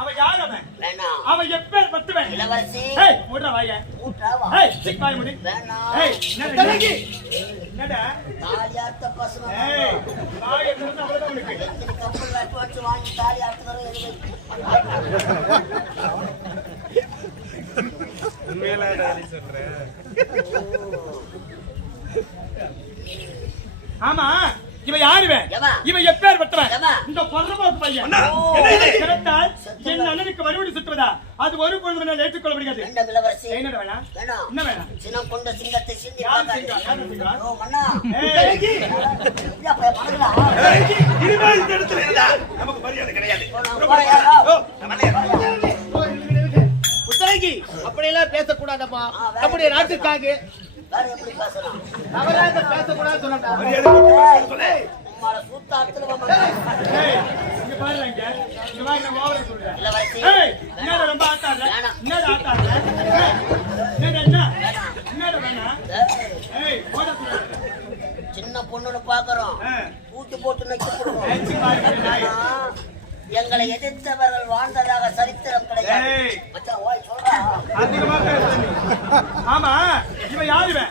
அவன் யார் அவன்? அவன் எப்பேர் பத்துவன்? இளவரசி. ஏய் மூடுறா வாய. ஊட்டாவா ஏய் சிக்காய் முடி. வேணாம் ஏய் என்னடா என்னடா? தாலியாத்த பசங்க ஏய் வாய திறந்து அவ்வளவுதான் உனக்கு. எத்தனை கப்பல் அட்வான்ஸ் வாங்கி தாலி ஆட்டுறோம் ஆமா. இவன் எவன்? இவன் எப்பேர் பட்டவன் எவன்? இந்த பையன். என்ன என் அண்ணனுக்கு மறுபடி சுற்றுவதா? அது ஒரு பொழுது நான் ஏற்றுக்கொள்ள முடியாது. வேணா? வேணாம். என்ன வேணாம் சினம் கொண்ட சிங்கத்தை சிந்தி யார்? யார் இனிமேல் இந்த இடத்துல இருந்தா நமக்கு மரியாதை கிடையாது. யாரோ? அப்படியெல்லாம் வேற நம்முடைய நாட்டுக்காக வேற எப்படி? தவறாக பேசக்கூடாது சூத்த இங்க பாருங்க. இங்க நான் ஓவரா சொல்றேன். ரொம்ப என்ன? வேணா? ஏய், ஓட சின்ன பொண்ணுன்னு பாக்குறோம். ஆ. ஊட்டி போட்டு நக்கி போடுவோம் எங்களை எதிர்த்தவர்கள் வாழ்ந்ததாக சரித்திரம் கிடையாது ஆமா இவன் யாரு இவன்?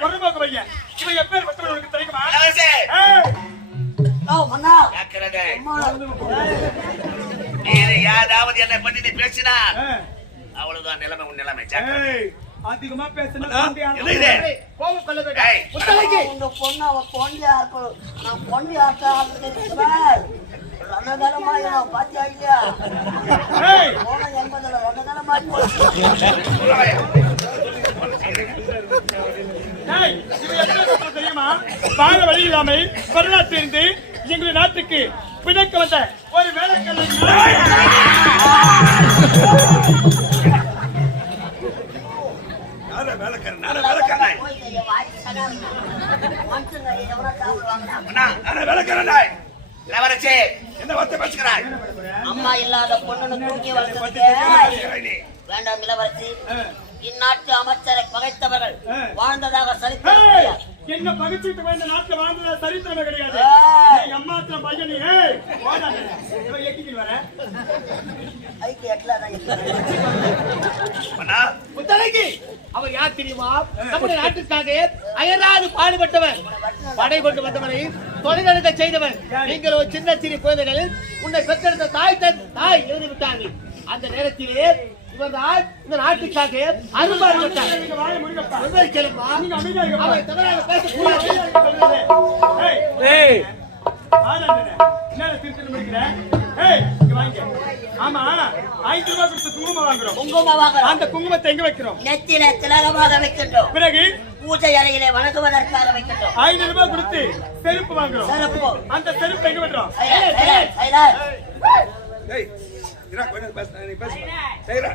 பொறம்போக்கு பையன். இவன் எப்பேர் பட்டவன் உனக்கு தெரியுமா? யாராவது என்னை பத்தி நீ பேசினா அவ்வளவுதான் நிலைமை உன் நிலைமை. அதிகமா பேசுனா பொண்ணு நான் பொண்ணி ரணகலமா பாத்தியா இல்லையா? ஏய்! போன எண்பதுல எப்பேர் பட்டவன் தெரியுமா? வாழ வழி இல்லாமல் வரலாற்றிலிருந்து எங்களுடைய நாட்டுக்கு பிணைக்க வந்த ஒரு வேலைக்காரன், நானே வேலைக்காரன். வேலைக்காரன். இளவரசி, என்ன வார்த்தை பேசுகிறாய்? அம்மா இல்லாத பொண்ணுன்னு பேசுகிறாய் நீ. வேண்டாம் இளவரசி இந்நாட்டு அமைச்சரை பகைத்தவர்கள். வாழ்ந்ததாக சரித்திரம். என்ன பகிச்சுட்டு இந்த நாட்டுல வாழ்ந்தது சரித்திரமே கிடையாது அம்மாத்திரம் பையன் நீ, ஏய், ஓடாத. இவன் எக்கிக்கிட்டு வர ஐக்கு எட்ல அவர் யார் தெரியுமா? நம்முடைய நாட்டிற்காக அயராது பாடுபட்டவர். படை கொண்டு வந்தவரை தொழிலெடுக்க செய்தவர். நீங்கள் ஒரு சின்ன சிறு குழந்தைகள் உன்னை பெற்றெடுத்த தாய் தன் தாய் எழுதி விட்டார்கள் அந்த நேரத்திலே இவர் இந்த நாட்டுக்காக அரும்பாடுபட்டார் அவரை பேசக்கூடாது. திருத்திட்டு முடிக்கிற? ஏய், இங்க வாங்க. ஆமா ஐந்து ரூபாய் கொடுத்து குங்குமம் வாங்குறோம். குங்குமம் வாங்குறோம். அந்த குங்குமத்தை எங்க வைக்கிறோம்? நெத்தியில திலகமாக வைக்கட்டும் பிறகு பூஜை அறையிலே வணங்குவதற்காக வைக்கட்டும் ஐநூறு ரூபாய் கொடுத்து செருப்பு வாங்குறோம். சிறப்பு அந்த செருப்பு எங்க. செய்றா.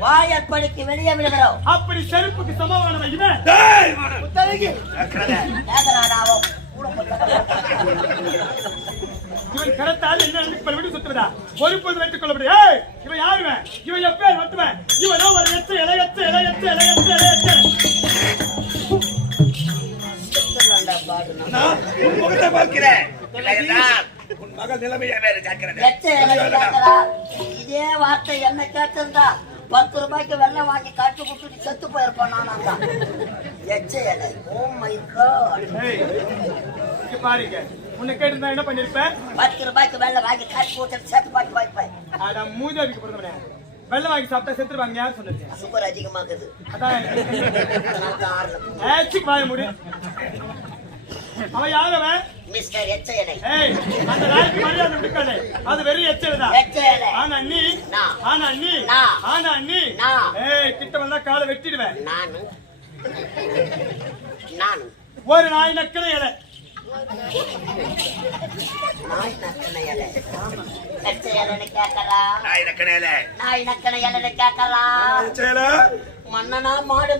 வாயற்படிக்கு வெளியே விடுகிறோம். அப்படி செருப்புக்கு சமமானவன் இவன். இவன் கரத்தால் என்ன பல விட்டு சுத்துவதா ஒரு பொழுது வைத்துக் இவன் யாரு இவன்? மட்டுவன் இவனோ ஒரு எத்து இலையத்து இலையத்து இலையத்து இலையத்து உன் முகத்தை பார்க்கிறேன். உன் மகள் நிலைமையே வேறு. இதே வார்த்தை என்ன கேட்டிருந்தா பத்து ரூபாய்க்கு வெள்ளம் வாங்கி காட்டு குடுத்துட்டு செத்து போயிருப்பான் நானா தான் எச்ச இலை ஓ மை காட் இங்க பாருங்க. உன்னை கேட்டு என்ன பண்ணிருப்பேன்? பத்து ரூபாய்க்கு வெள்ளம் வாங்கி காட்டு குடுத்துட்டு செத்து பாட்டு வாய்ப்பாய் அட மூஞ்சி அடிக்க போறதுனே வெள்ளம் வாங்கி சாப்பிட்டா செத்துருவாங்க யார் சொன்னது? சுகர் அதிகமாகுது. அதான். தான் வாய முடி. அவன் யார் அவன்? மிஸ்டர் எச்ச இலை ஏய் அந்த நாய்க்கு மரியாதை விடுக்காதே அது வெறும் எச்சல்தான் எச்ச இலை ஆனா நீ. ஆனா நீ. ஆனா நீ. ஏய் கிட்ட வந்தா காலை வெட்டிடுவேன். நானு. நானு. ஒரு நாய் நக்கலை இலை. நாய் இலை? மன்னனா மாடு.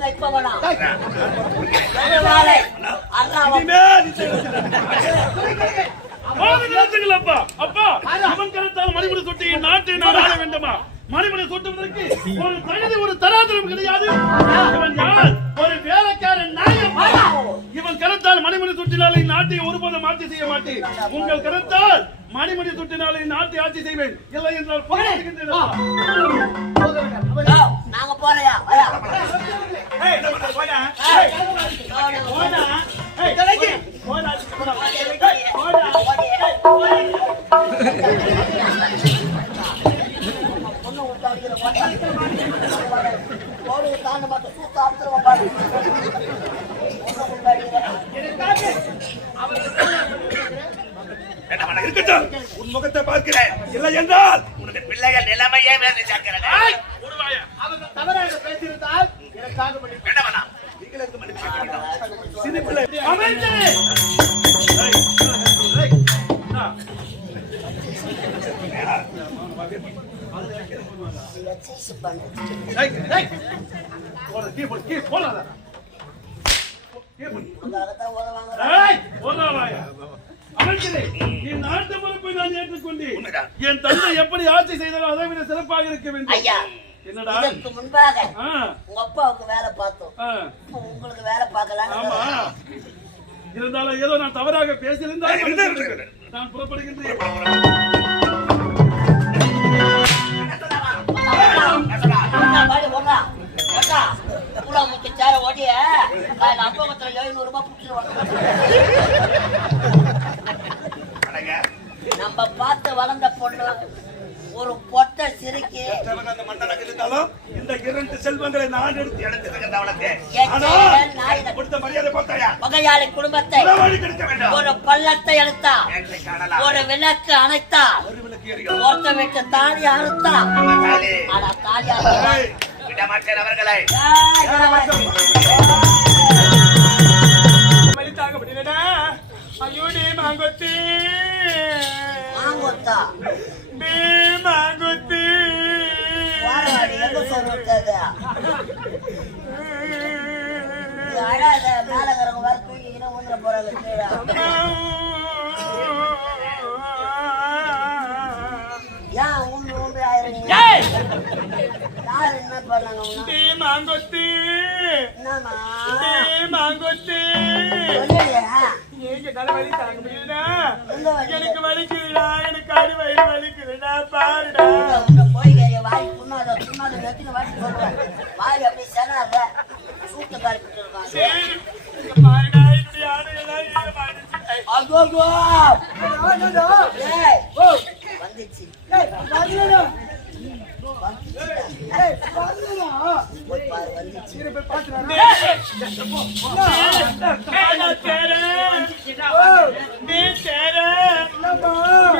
போது நிறுத்துங்களப்பா. அப்பா அவன் கருத்தால் மணிமுடி சுட்டி நாட்டை நான் ஆள வேண்டுமா? மணிமுடி சுட்டுவதற்கு ஒரு தகுதி ஒரு தராதரம் கிடையாது. யார்? ஒரு வேலைக்காரன் நாயம் இவன் கருத்தால் மணிமணி சுற்றினாலே நாட்டை ஒருபோதும் ஆட்சி செய்ய மாட்டேன். உங்கள் கருத்தால் மணிமணி சுற்றினாலே நாட்டை ஆட்சி செய்வேன். இல்லை என்றால் நாங்க போலையா அமைச்சரே, என் தந்தை எப்படி ஆட்சி செய்தாரோ அதை விட சிறப்பாக இருக்க வேண்டும் ஐயா என்னடா? இதற்கு முன்பாக உங்க அப்பாவுக்கு வேலை பார்த்தோம். உங்களுக்கு வேலை பார்க்கலாம் ஆமா. இருந்தாலும் ஏதோ நான் தவறாக பேசியிருந்தால். நான் புறப்படுகின்றேன். பகையாளி குடும்பத்தை ஒரு பள்ளத்தை எடுத்தா ஒரு விளக்கு அணைத்தா ஒரு விளக்கு எரியும். ஒருத்த விட்டு தாலி அறுத்தா. ஆனா தாலி. அறுத்தா. ஏய், விட மாட்டேன் அவர்களை மாங்கொத்தி. மாங்கொத்தா? மாங்கொத்தி. அழாத மேல இருக்கிறவங்க வேற தூக்கிக்கிட்டு ஊந்துட போறாங்க கீழே ஏன் உண்டு உண்டு ஆயிருங்க யார் என்ன பண்ணாங்க மாங்கொத்தி. என்னம்மா? டே மாங்கொத்தி. எனக்கு வலிக்குதுடா எனக்கு அடி வயிறு வலிக்குதுடா பாருடா. போய் வாய் புண்ணாத புண்ணாத வெத்தின வாய் சொல்றேன் வாய் அப்படியே செனாத சூட்டு காரிக்கிட்டு இருக்கான் சரி இங்க வந்துச்சு போய் பாரு வந்துச்சு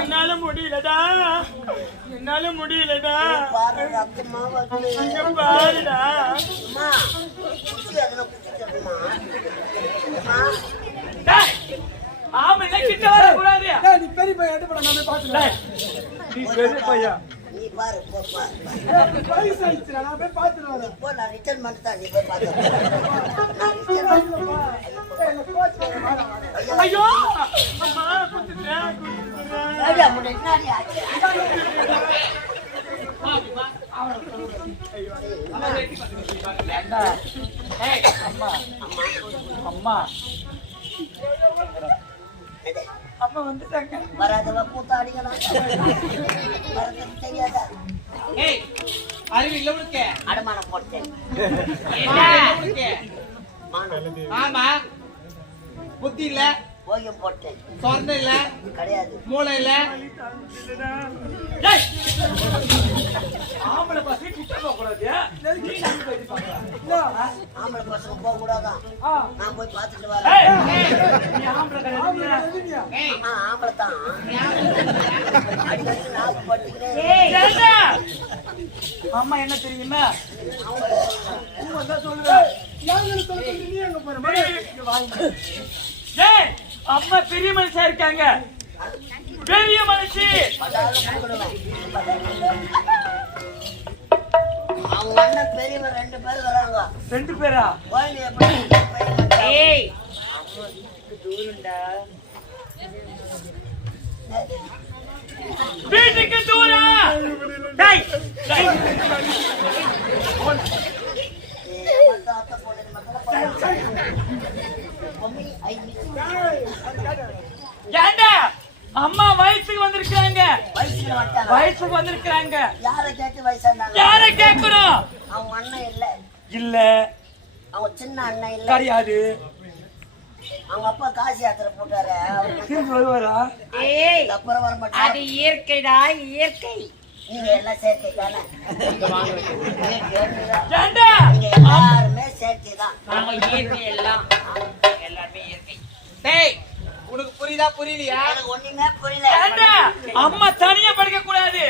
என்னால முடியலடா. என்னால முடியலடா. பாருடா. ஆமா கிட்ட நீ பெரிய பையன் போய் பார்த்துக்கிறேன். நீ பெரிய பையா நீ பாரு போ பாரு வயசு ஆயிடுச்சு நான் போய் பார்த்துட்டு வரேன் இப்போ நான் ரிட்டர்ன் பண்ணிட்டேன் நீ போய் பாத்து நான் return ஐயோ அம்மா குத்துட்டேன். என்னாடி ஆச்சு? எடு. வராதவ கூத்தாடிக்கலாம் வரதுக்கு தெரியாதா ஏய், அறிவு இல்ல உனக்கு அடமானம் போட்டேன் ஆமா புத்தி இல்ல ஓயம் போட்டேன் சொர்ணம் இல்ல? கிடையாது. மூளை இல்ல? ஆம்பளை பசங்க கிட்ட போக கூடாது நீ ஆம்பளை பசங்க போக கூடாதான் நான் போய் பார்த்துட்டு வரேன். நீ ஆம்பளை தான். அடிக்கடி நாக்கு பட்டுக்கிறேன் அம்மா என்ன தெரியுமா? ஏய் அம்மா பெரிய மனுஷா இருக்காங்க. பெரிய மனுஷி. அவங்க அண்ணன் பெரியவன் ரெண்டு பேர் வராங்க. ரெண்டு பேரா? குழந்தை எப்படி ஏய். வீட்டுக்கு தூரம் டேய் டேய் ஏய், மத்த அத்தை பொண்ணு, மத்த பையன். மம்மி ஏண்டா அம்மா வயசுக்கு வந்திருக்காங்க வயசுக்கு வந்திருக்காங்க யாரை கேட்டு வயசானாங்க? யார கேட்கணும்? அவங்க அண்ணன் இல்ல. இல்ல. அவங்க சின்ன அண்ணன் இல்ல. கிடையாது அவங்க அப்பா காசி யாத்திரை போட்டாரு. திரும்பி வருவாரா? அப்புறம் வர அது மாட்டாரு இயற்கைடா இயற்கை. நீங்க எல்லாம் சேர்க்கை தானே? ஏண்டா? நீங்க எல்லாருமே சேர்க்கை தான். இயற்கை எல்லாம். எல்லாமே இயற்கை. டேய் உனக்கு புரியுதா புரியலையா? ஒண்ணுமே புரியல. அம்மா தனியா படிக்க கூடாது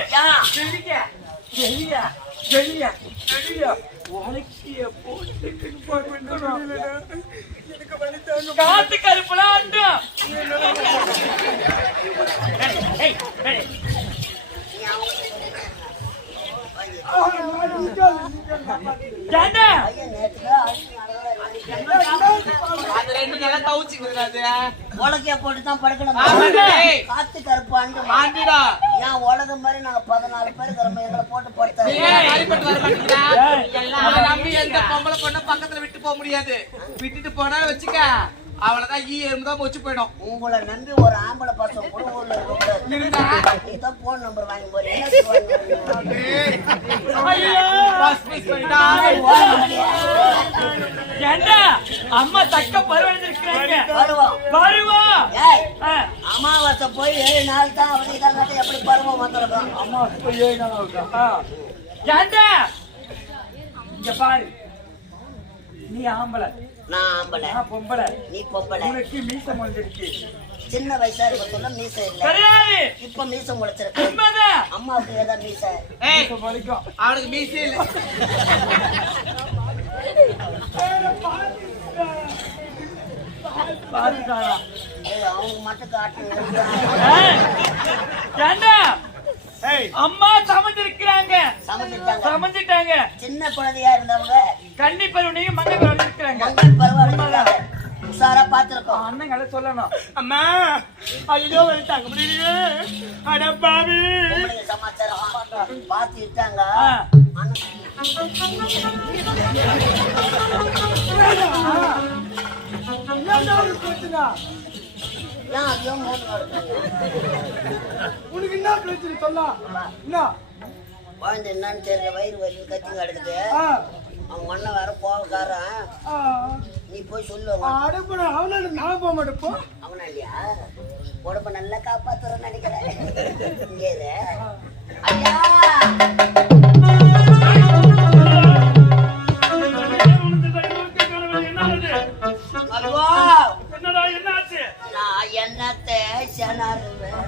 காத்து கருப்புலாம் அண்டும் அது ரெண்டு நல்லா தவுச்சு விடுறாது உலக்கைய போட்டு தான் படுக்கணும். காத்து கருப்பாண்டு ஏன் மாதிரி நாங்க பதினாலு பேர் இருக்கிறோம் எங்களை போட்டு படுத்த ஏய் அடிபட்டு வர மாட்டீங்களா? எல்லாம் நம்பி எந்த பொம்பளை பொண்ணு பக்கத்துல விட்டு போக முடியாது. விட்டுட்டு போனா வச்சுக்க. அவ்வளவுதான் ஈ எறும்பு தான் வச்சு போயிடும். உங்களை நம்பி ஒரு ஆம்பளை பசங்க கூட ஊர்ல போன் நம்பர் வாங்கி போறீங்க அம்மா தக்க பருவடைஞ்சிருக்கிறாங்க ஆ, அமாவாசை போய் ஏழு நாள் தான் அவனுக்கு எப்படி பருவம் வந்துருக்கும் அம்மா போய் ஏழு நாள் ஆகுதா? ஆ. ஏண்டா? இங்க பாரு. நீ ஆம்பளை. நான் ஆம்பளை. பொம்பளை. நீ பொம்பளை. உனக்கு மீசம் வந்துருக்கு சின்ன வயசா இருக்க சொல்ல மீசை இல்ல. இப்ப மீசை முளைச்சிருக்கு. அம்மாவுக்கு ஏதா மீசை? அவனுக்கு மீசே இல்ல. அவங்க மட்டும் காட்டு அம்மா சமைச்சிட்டாங்க சமைஞ்சிட்டாங்க. சின்ன குழந்தையா இருந்தவங்க கன்னி பருவனையும் மங்கை பருவனையும் இருக்கிறாங்க மங்கள் பருவம் உஷாரா பாத்துருக்கோம் அண்ணங்களை சொல்லணும். அம்மா ஐயோ வந்துட்டாங்க முடியலையே. அட பாவி. பொம்பளைங்க சமாச்சாரம். பாத்து நடக்குது உனக்கு என்ன பிரச்சனை? சொல்லா. என்ன? குழந்தை என்னன்னு தெரியல வயிறு வலி கத்தி கிடக்குது. அவங்க அண்ணன் வேற போவக்காரன் நீ போய் சொல்லுவாங்க அடப்புற அவனால நான் போக மாட்டேன் போ. அவனா இல்லையா? உடம்ப நல்லா காப்பாத்துறேன்னு நினைக்கிறேன். இங்கே. ஐயா! என்னத்தை சேனாருவேன்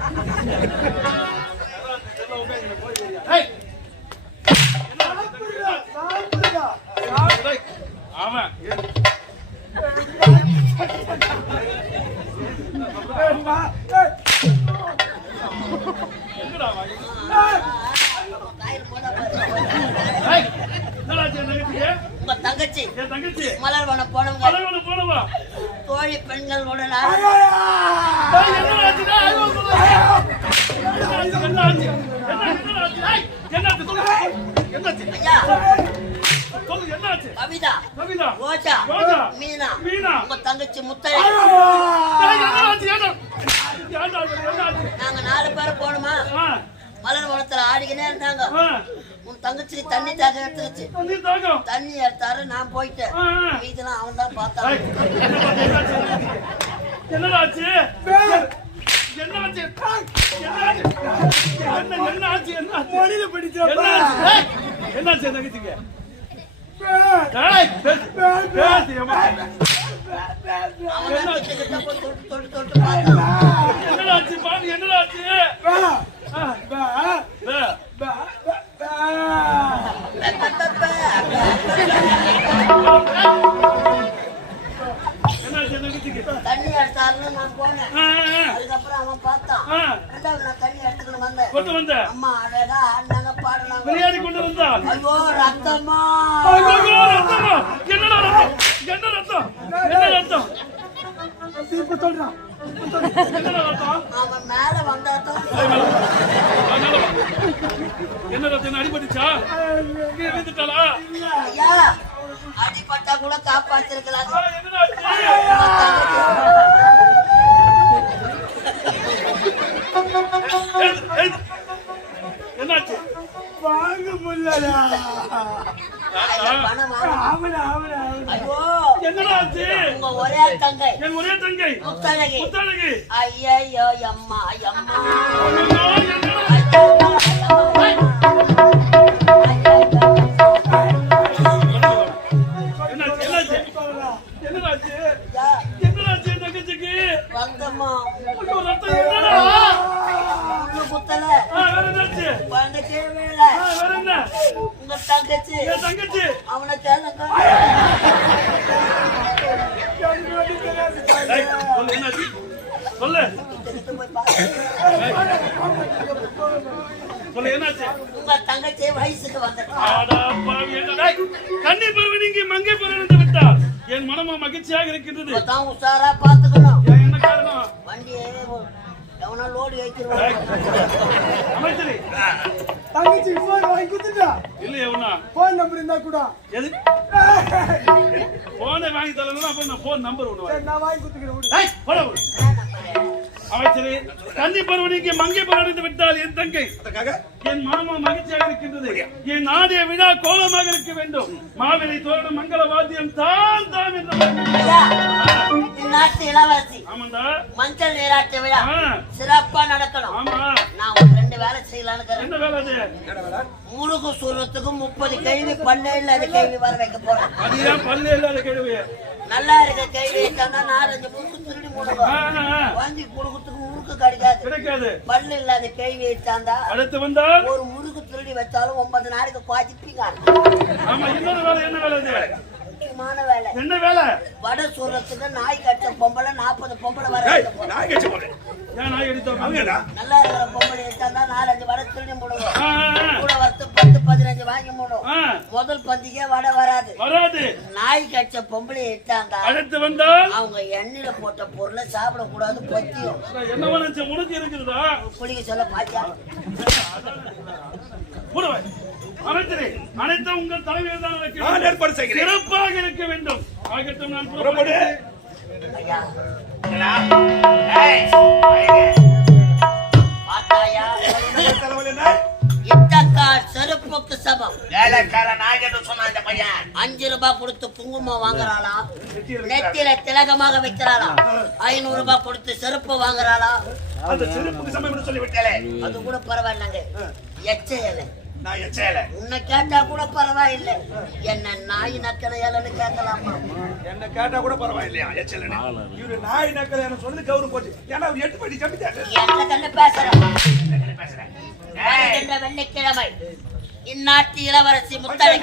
சாப்பிடுடா, சாப்பிடுடா. அவன் ஏய், வா, ஏய். ஏய், காயில் போட பாரு. என்னடாச்சு என் தங்கச்சிக்கு உங்க தங்கச்சி என் தங்கச்சி மலர் வனம் போனவங்க தோழி. என்னாச்சு, என்னாச்சு? என்ன, சொல்லு. என்னாச்சு? என்னாச்சு? கவிதா கவிதா. ரோஜா ரோஜா. மீனா மீனா. உங்க தங்கச்சி முத்தை டேய், என்னடாச்சு, என்ன? ஏன்டா, என்னாச்சு? நாங்க நாலு பேர் போனோமா ஆ, மலர் வனத்துல ஆடிக்கினே இருந்தாங்க உன் தங்கச்சிக்கு தண்ணி தாக எடுத்துருச்சு. தண்ணி எடுத்தாரு நான் போயிட்டேன். இதெல்லாம் அவன் தான் பார்த்தான்? என்னாச்சு? என்னாச்சு? என்ன, என்னாச்சு, என்னாச்சு? என்னாச்சு? என்னாச்சு. என்னாச்சு என் தங்கச்சிக்கு தண்ணி எடுத்தாருன்னு நான் போனேன். அதுக்கப்புறம் அவன் பார்த்தான். ரெண்டாவது நான் தண்ணி வந்தேன். கொண்டு வந்த? அம்மா ஐயோ ரத்தமா? ஐயோ, ரத்தமா? என்னடா ரத்தம்? என்ன ரத்தம்? என்ன ரத்தம்? இப்ப சொல்றான் என்ன ரத்தம்? அவன் மேல வந்தாதான் என்ன ரத்தம்? என்ன அடிபட்டுச்சா? நீ விழுந்துட்டாளா? ஐயா அடிப்பட்டா கூட காப்பாத்திருக்கலாம். ஒரே தங்கை. என் ஒரே தங்கை. முத்தழகி. முத்தழகி. ஐயோ. அம்மா வந்தம்மா. ரத்தம் என்னடா? குத்தல குழந்தை கீழே விழல ஆ, வேற என்ன உங்க தங்கச்சி. தங்கச்சி. அவனை ஏய், சொல்லு சொல்லு. என்னாச்சு? உங்க தங்கச்சி வயசுக்கு வந்துட்டா. ஆடா பாவி, என்னடா? கன்னி பருவன் இங்கே மங்கை பருவன் விட்டார் என் மனமும் மகிழ்ச்சியாக இருக்கின்றது. உஷாரா பாத்துக்கணும் என்ன காரணம்? வண்டியை எவனா லோடு ஏற்றிடுவாங்க அமைச்சரே. தங்கச்சி போன் வாங்கி குத்துட்டா இல்லையே ஒண்ணா போன் நம்பர் இருந்தா கூட. எது? போனை வாங்கி தரலன்னா அப்ப நான் போன் நம்பர் ஒண்ணு வாங்கி நான் வாங்கி குத்துக்கிறேன் போடு. அமைச்சரே கன்னி பருவனிக்கு மங்கை பருவனித்து விட்டால் என் தங்கை. என் மனமும் மகிழ்ச்சியாக இருக்கின்றது. என் நாடிய விழா கோலமாக இருக்க வேண்டும். மாவிலை தோரணம் மங்கள வாத்தியம் தான் தான் என்று இளவரசி. ஆமாண்டா. மஞ்சள் நீராட்டு விழா. ஆ, சிறப்பா நடக்கணும். ஆமா. நான் ரெண்டு வேலை செய்யலான்னு முழுகு சூரத்துக்கு முப்பது கேள்வி பண்ணே இல்லாத கேள்வி வர வைக்க போறேன். பல்லு இல்லாத கேள்வி? நல்லா இருக்க கேள்வி வச்சாங்கன்னா நாலஞ்சு முறுக்கு திருடி ஆ. வாங்கி குடுக்கத்துக்கு முறுக்கு கிடைக்காது. கிடைக்காது. பல்லு இல்லாத கேள்வி வச்சாந்தா அடுத்து வந்தால்? ஒரு முறுக்கு திருடி வச்சாலும் ஒன்பது நாளைக்கு குவாச்சிப்பீங்க. ஆமா இன்னொரு வேலை என்ன வேலை அது முக்கியமான வேலை. என்ன வேலை? வட சூரத்துக்கு நாய் கட்ட பொம்பளை நாற்பது பொம்பளை வர. ஏன் நாய் நல்லா இருக்கிற பொம்பளை வச்சாந்தா நாலஞ்சு வடை திருடி ஆ, கூட வரத்து பத்து பதினஞ்சு வாங்கி மூடும் ஆ. முதல் பந்திக்கே வடை வராது. வராது. நாய் கட்ச பொம்பளை இட்டாந்தா அடுத்து வந்தால்? அவங்க எண்ணெயில போட்ட பொருளை சாப்பிடக்கூடாது பத்தியும் என்ன இருக்குதா? குளிக்க சொல்ல பாத்தியா? புறவை அமைச்சரே அனைத்தும் உங்கள் தலைமையில் தான் நடக்க நான் வேண்டும். ஏற்பாடு செய்கிறேன். சிறப்பாக இருக்க வேண்டும். ஆகட்டும் நான் புறப்படு. செருப்புக்கு அஞ்சு ரூபாய் கொடுத்து குங்குமம் வாங்குறாளா? நெத்தியில திலகமாக வைக்கிறாளா? ஐநூறு ரூபாய் கொடுத்து செருப்பு வாங்குறாளா. அது கூட பரவாயில்லைங்க. எச்சையல. உன்னை கேட்டா கூட பரவாயில்லை. என்ன நாய் நக்கலையாலன்னு கேட்கலாமா? என்ன கேட்டா கூட பரவாயில்லையா எச்சல இவரு நாய் நக்கலையான சொல்லு கவுரு போச்சு. ஏன்னா எட்டு படி கம்மி என்ன கண்ணு பேசுறேன் இந்நாட்டு இளவரசி முத்தலை